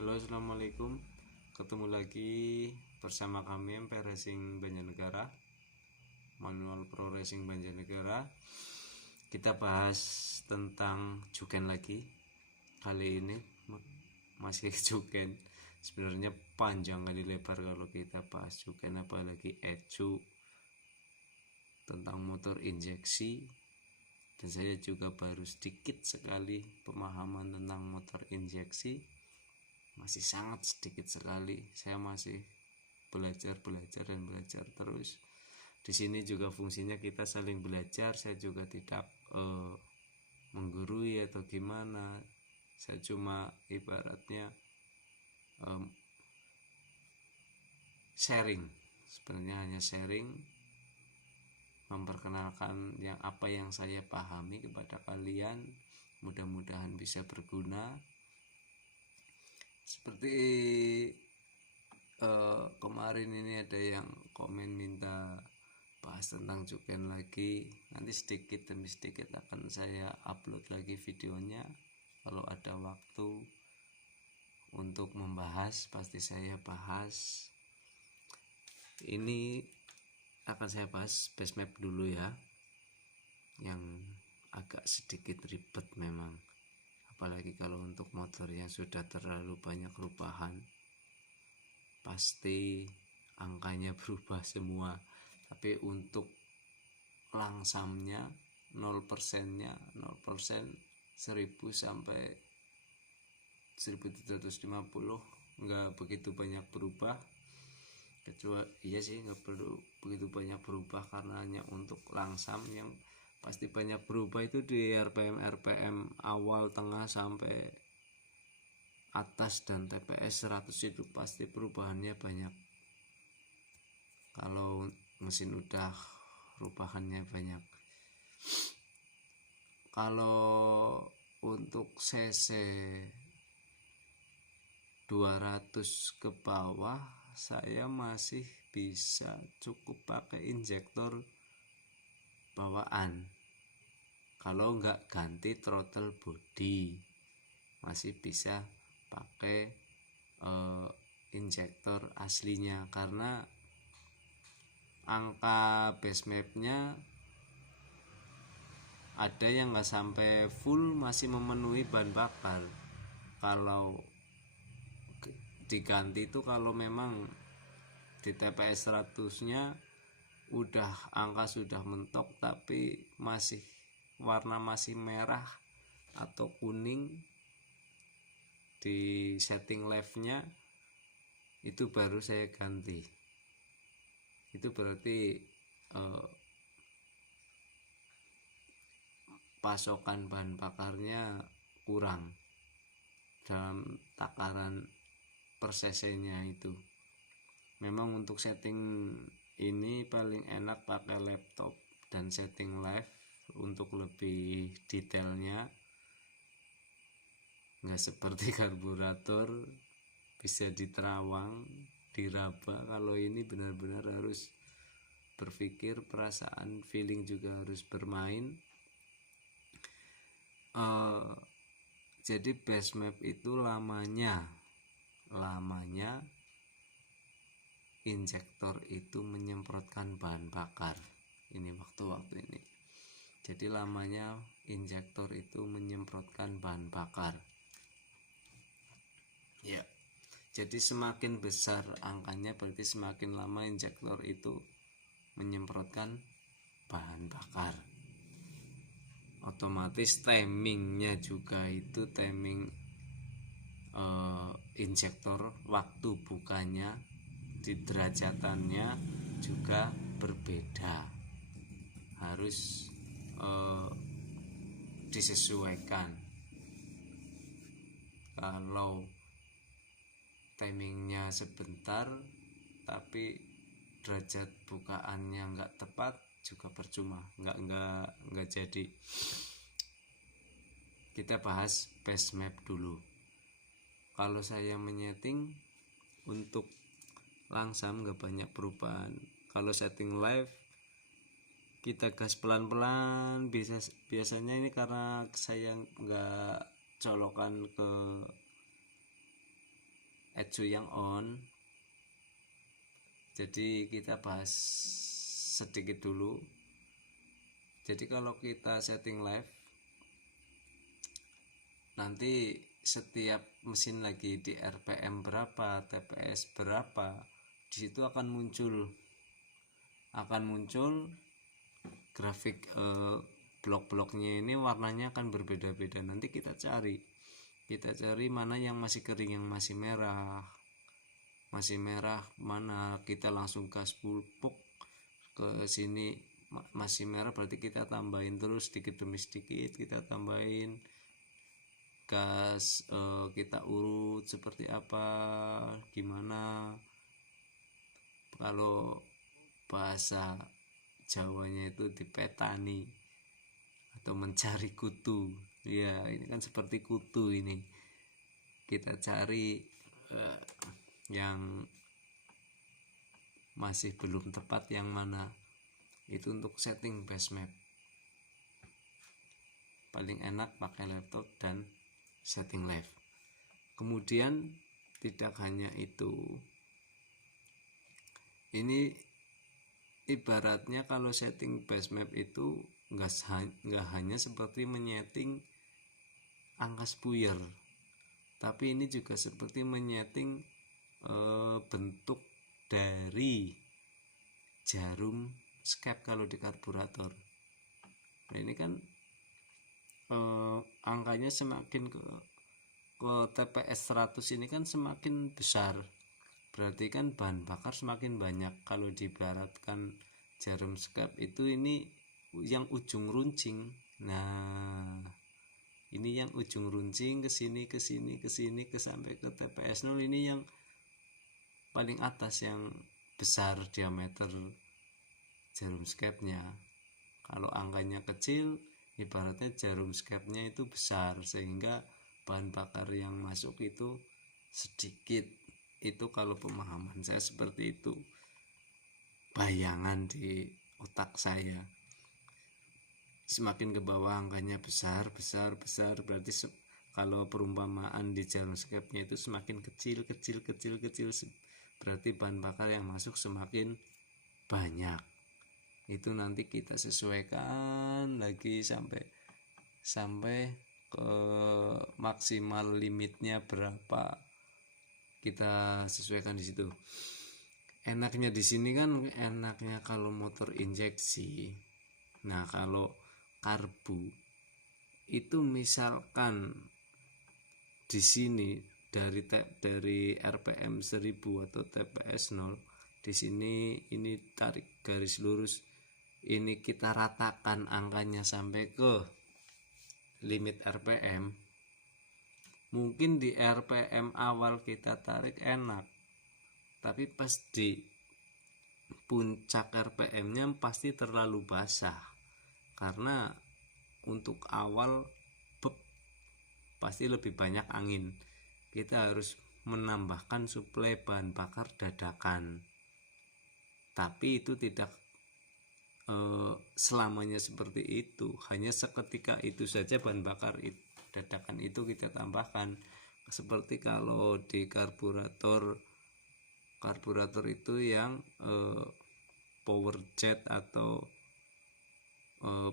Halo, assalamualaikum. Ketemu lagi bersama kami MP Racing Banjarnegara, Manual Pro Racing Banjarnegara. Kita bahas tentang Juken lagi. Kali ini masih Juken. Sebenarnya panjang kali lebar kalau kita bahas Juken, apalagi Ecu tentang motor injeksi. Dan saya juga baru sedikit sekali pemahaman tentang motor injeksi, masih sangat sedikit sekali. Saya masih belajar dan belajar terus. Di sini juga fungsinya kita saling belajar. Saya juga tidak menggurui atau gimana. Saya cuma ibaratnya sharing. Sebenarnya hanya sharing, memperkenalkan apa yang saya pahami kepada kalian. Mudah-mudahan bisa berguna. Seperti kemarin ini ada yang komen minta bahas tentang Juken lagi. Nanti sedikit demi sedikit akan saya upload lagi videonya. Kalau ada waktu untuk membahas, pasti saya bahas. Ini akan saya bahas base map dulu ya, yang agak sedikit ribet memang, apalagi kalau untuk motor yang sudah terlalu banyak perubahan, pasti angkanya berubah semua. Tapi untuk langsamnya 0%-nya 0%, 1000 sampai 1750 nggak begitu banyak berubah. Kecuali iya sih, nggak perlu begitu banyak berubah karena hanya untuk langsam. Yang pasti banyak berubah itu di RPM awal, tengah sampai atas, dan TPS 100 itu pasti perubahannya banyak. Kalau mesin udah perubahannya banyak. Kalau untuk CC 200 ke bawah, saya masih bisa cukup pakai injektor bawaan. Kalau nggak ganti throttle body, masih bisa pakai injektor aslinya, karena angka base mapnya ada yang nggak sampai full, masih memenuhi bahan bakar. Kalau diganti itu kalau memang di TPS 100-nya udah angka sudah mentok tapi masih warna masih merah atau kuning di setting live-nya, itu baru saya ganti. Itu berarti pasokan bahan bakarnya kurang dalam takaran per cc-nya itu. Memang untuk setting ini paling enak pakai laptop dan setting live untuk lebih detailnya. Nggak seperti karburator bisa diterawang, diraba. Kalau ini benar-benar harus berpikir, perasaan, feeling juga harus bermain. Jadi base map itu lamanya injektor itu menyemprotkan bahan bakar. Ini waktu-waktu ini. Jadi lamanya injektor itu menyemprotkan bahan bakar. Ya. Jadi semakin besar angkanya berarti semakin lama injektor itu menyemprotkan bahan bakar. Otomatis timingnya juga itu timing injektor, waktu bukanya di derajatannya juga berbeda. Harus disesuaikan. Kalau timingnya sebentar tapi derajat bukaannya nggak tepat, juga percuma, nggak jadi. Kita bahas base map dulu. Kalau saya menyeting untuk langsam nggak banyak perubahan. Kalau setting live kita gas pelan-pelan, biasanya ini karena saya nggak colokan ke ecu yang on. Jadi kita bahas sedikit dulu. Jadi kalau kita setting live, nanti setiap mesin lagi di RPM berapa, TPS berapa, di situ akan muncul grafik blok-bloknya ini warnanya akan berbeda-beda. Nanti kita cari mana yang masih kering, yang masih merah mana, kita langsung gas pulpuk ke sini. Masih merah berarti kita tambahin terus sedikit demi sedikit, kita tambahin gas. Kita urut seperti apa, gimana. Kalau bahasa Jawanya itu dipetani atau mencari kutu. Ya, ini kan seperti kutu ini. Kita cari yang masih belum tepat yang mana. Itu untuk setting base map. Paling enak pakai laptop dan setting live. Kemudian tidak hanya itu. Ini ibaratnya kalau setting base map itu nggak hanya seperti menyeting angka spuyer, tapi ini juga seperti menyeting bentuk dari jarum skep kalau di karburator. Nah ini kan angkanya semakin ke TPS 100 ini kan semakin besar, berarti kan bahan bakar semakin banyak. Kalau diibaratkan jarum skep itu ini yang ujung runcing. Nah ini yang ujung runcing ke sini sampai ke TPS 0. Ini yang paling atas yang besar diameter jarum skepnya. Kalau angkanya kecil, ibaratnya jarum skepnya itu besar sehingga bahan bakar yang masuk itu sedikit. Itu kalau pemahaman saya seperti itu, bayangan di otak saya. Semakin ke bawah angkanya besar, berarti kalau perumpamaan di jarum skepnya itu semakin kecil, berarti bahan bakar yang masuk semakin banyak. Itu nanti kita sesuaikan lagi sampai ke maksimal limitnya berapa, kita sesuaikan di situ. Enaknya di sini kan, enaknya kalau motor injeksi. Nah kalau karbu itu misalkan di sini dari RPM 1000 atau TPS 0, di sini ini tarik garis lurus, ini kita ratakan angkanya sampai ke limit RPM. Mungkin di RPM awal kita tarik enak, tapi pas di puncak RPM-nya pasti terlalu basah, karena untuk awal pasti lebih banyak angin. Kita harus menambahkan suplai bahan bakar dadakan, tapi itu tidak selamanya seperti itu. Hanya seketika itu saja bahan bakar dadakan itu kita tambahkan. Seperti kalau di karburator itu yang power jet atau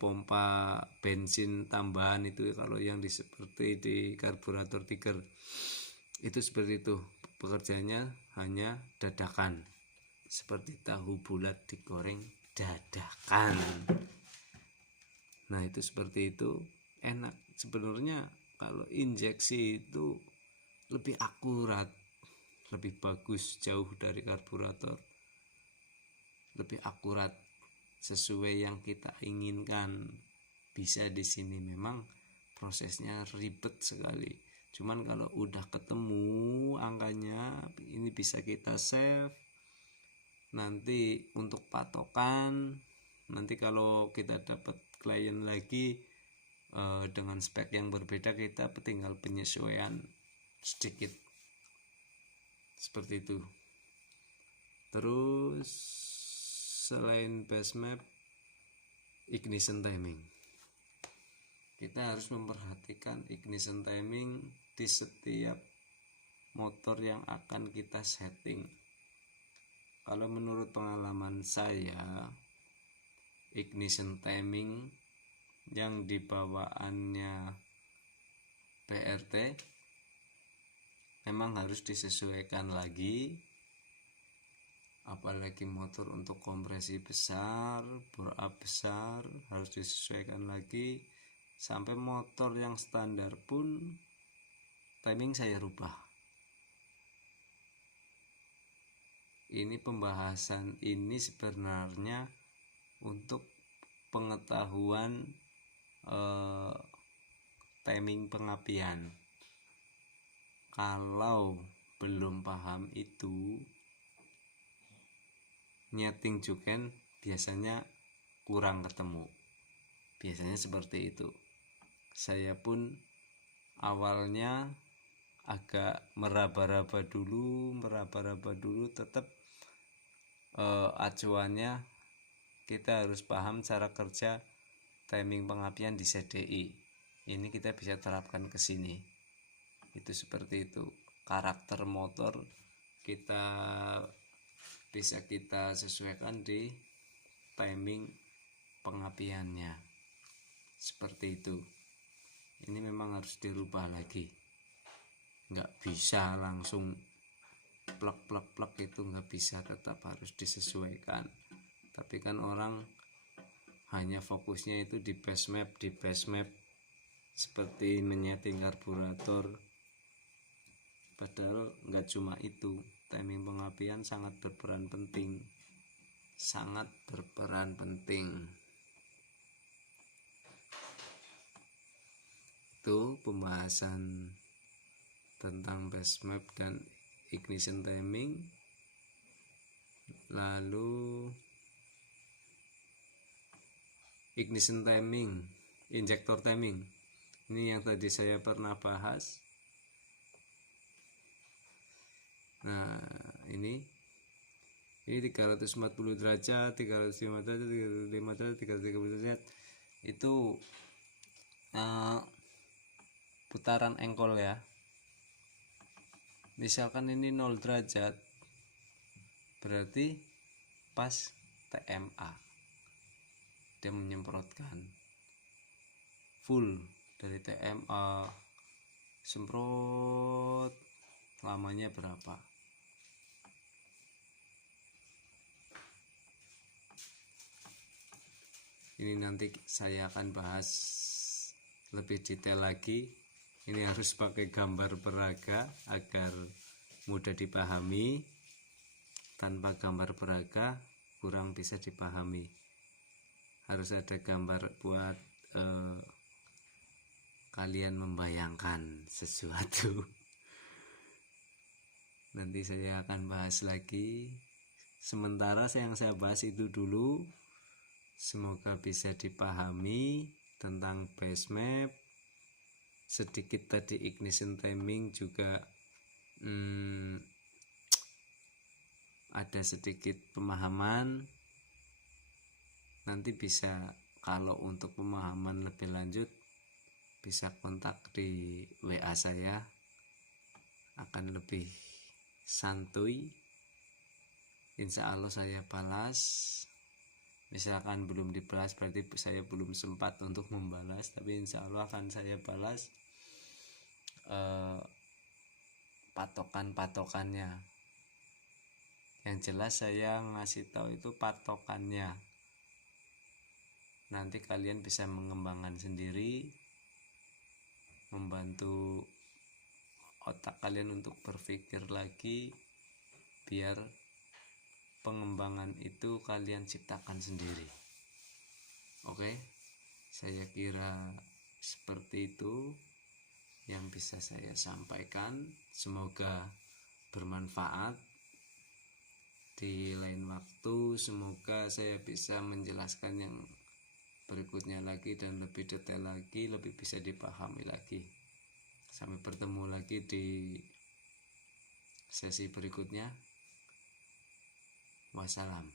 pompa bensin tambahan itu, kalau yang seperti di karburator Tiger itu seperti itu, pekerjaannya hanya dadakan, seperti tahu bulat digoreng dadakan. Nah itu seperti itu, enak sebenarnya. Kalau injeksi itu lebih akurat, lebih bagus, jauh dari karburator, lebih akurat sesuai yang kita inginkan. Bisa di sini memang prosesnya ribet sekali, cuman kalau udah ketemu angkanya ini bisa kita save. Nanti untuk patokan, nanti kalau kita dapat klien lagi dengan spek yang berbeda, kita tinggal penyesuaian sedikit seperti itu. Terus selain base map, ignition timing, kita harus memperhatikan ignition timing di setiap motor yang akan kita setting. Kalau menurut pengalaman saya, ignition timing yang dibawaannya PRT memang harus disesuaikan lagi, apalagi motor untuk kompresi besar, bore up besar, harus disesuaikan lagi. Sampai motor yang standar pun timing saya rubah. Ini pembahasan ini sebenarnya untuk pengetahuan timing pengapian. Kalau belum paham itu, nyeting juken biasanya kurang ketemu. Biasanya seperti itu. Saya pun awalnya agak meraba-raba dulu, tetap acuannya kita harus paham cara kerja timing pengapian di CDI. Ini kita bisa terapkan ke sini. Itu seperti itu. Karakter motor kita bisa kita sesuaikan di timing pengapiannya. Seperti itu. Ini memang harus dirubah lagi. Nggak bisa langsung plek itu nggak bisa, tetap harus disesuaikan. Tapi kan orang hanya fokusnya itu di base map seperti menyeting karburator, padahal nggak cuma itu. Timing pengapian sangat berperan penting, itu pembahasan tentang base map dan ignition timing. Lalu ignition timing, injector timing, ini yang tadi saya pernah bahas. Nah, ini 340 derajat, 305 derajat, 305 derajat, 330 derajat. Itu putaran engkol ya. Misalkan ini 0 derajat, berarti pas TMA. Dia menyemprotkan full dari TMA, semprot, lamanya berapa. Ini nanti saya akan bahas lebih detail lagi. Ini harus pakai gambar peraga agar mudah dipahami. Tanpa gambar peraga kurang bisa dipahami. Harus ada gambar buat kalian membayangkan sesuatu. Nanti saya akan bahas lagi. Sementara yang saya bahas itu dulu. Semoga bisa dipahami tentang base map. Sedikit tadi ignition timing juga ada sedikit pemahaman. Nanti bisa, kalau untuk pemahaman lebih lanjut, bisa kontak di WA saya, akan lebih santuy. Insya Allah saya balas. Misalkan belum dibalas berarti saya belum sempat untuk membalas, tapi insya Allah akan saya balas patokannya. Yang jelas saya ngasih tahu itu patokannya. Nanti kalian bisa mengembangkan sendiri, membantu otak kalian untuk berpikir lagi, biar pengembangan itu kalian ciptakan sendiri. Oke, saya kira seperti itu yang bisa saya sampaikan. Semoga bermanfaat. Di lain waktu semoga saya bisa menjelaskan yang berikutnya lagi dan lebih detail lagi, lebih bisa dipahami lagi. Sampai bertemu lagi di sesi berikutnya. Wassalam.